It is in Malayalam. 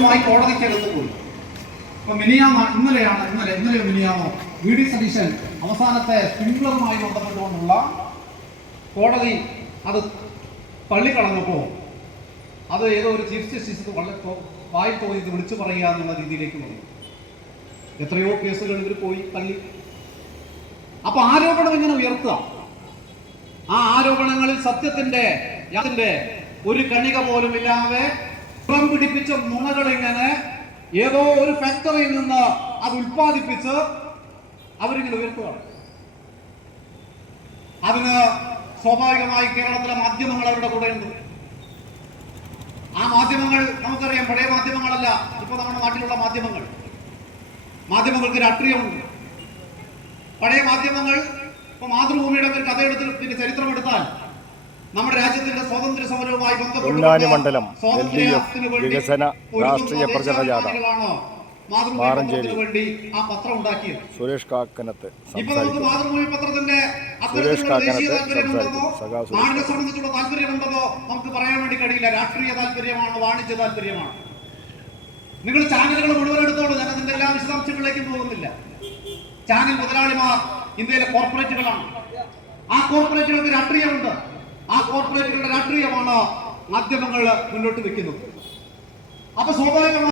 റിപ്പോർട്ടുമായി കോടതിക്കകത്ത് പോയി. അപ്പൊ മിനിയാമ ഇന്നലെയാണ് ഇന്നലെ ഇന്നലെ മിനിയാമോ വി ഡി സതീശൻ അവസാനത്തെ സ്പ്രിംഗ്ലറുമായി ബന്ധപ്പെട്ടുകൊണ്ടുള്ള കോടതി അത് തള്ളിക്കളഞ്ഞപ്പോൾ അത് ഏതോ ഒരു ചീഫ് ജസ്റ്റിസ് വളരെ വായി തോന്നി വിളിച്ചു പറയുക എന്നുള്ള രീതിയിലേക്ക് വന്നു. എത്രയോ കേസുകൾ ഇവർ പോയി തള്ളി. അപ്പൊ ആരോപണം ഇങ്ങനെ ഉയർത്തുക? ആ ആരോപണങ്ങളിൽ സത്യത്തിന്റെ യാതിന്റെ ഒരു കണിക പോലും ഇല്ലാതെ പുറം പിടിപ്പിച്ച നുണകൾ ഇങ്ങനെ ഏതോ ഒരു ഫാക്ടറിയിൽ നിന്ന് അത് ഉൽപ്പാദിപ്പിച്ച് അവരിങ്ങനെ ഉയർത്തുകയാണ്. അതിന് സ്വാഭാവികമായി കേരളത്തിലെ മാധ്യമങ്ങൾ അവരുടെ കൂടെ ഉണ്ട് ആ മാധ്യമങ്ങൾ നമുക്കറിയാം പഴയ മാധ്യമങ്ങളല്ല ഇപ്പൊ നമ്മുടെ നാട്ടിലുള്ള മാധ്യമങ്ങൾ. മാധ്യമങ്ങൾക്ക് രാഷ്ട്രീയമുണ്ട്. പഴയ മാധ്യമങ്ങൾ ഇപ്പൊ മാതൃഭൂമിയുടെ ഒരു കഥയെടുത്ത് ചരിത്രം എടുത്താൽ നമ്മുടെ രാജ്യത്തിന്റെ സ്വാതന്ത്ര്യ സമരവുമായി ബന്ധപ്പെട്ട് മണ്ഡലം എൽ ഡി എഫ് വികസന രാഷ്ട്രീയ പ്രചരണ ജാഥ. മാറഞ്ചേരി. സുരേഷ് കാക്കനത്ത് പത്രത്തിന്റെ സുരേഷ് കാക്കനത്ത് താല്പര്യമുണ്ടെന്നോ സംസാരിക്കും. സഖാവ് സുരേഷ് സംബന്ധിച്ചുള്ള താല്പര്യമുണ്ടെന്നോ നമുക്ക് പറയാൻ വേണ്ടി കഴിയില്ല. രാഷ്ട്രീയ താല്പര്യമാണ്? വാണിജ്യ താല്പര്യമാണ്? നിങ്ങൾ ചാനലുകൾ മുഴുവൻ എടുത്തോളൂ. ഞാൻ അതിന്റെ എല്ലാ വിശദാംശങ്ങളിലേക്കും പോകുന്നില്ല. ചാനൽ മുതലാളിമാർ ഇന്ത്യയിലെ കോർപ്പറേറ്റുകളാണ്. ആ കോർപ്പറേറ്റുകൾക്ക് രാഷ്ട്രീയമുണ്ട്. ആ കോർപ്പറേറ്റുകളുടെ രാഷ്ട്രീയമാണ് മാധ്യമങ്ങൾ മുന്നോട്ട് വെക്കുന്നത്. അപ്പൊ സ്വാഭാവികമായി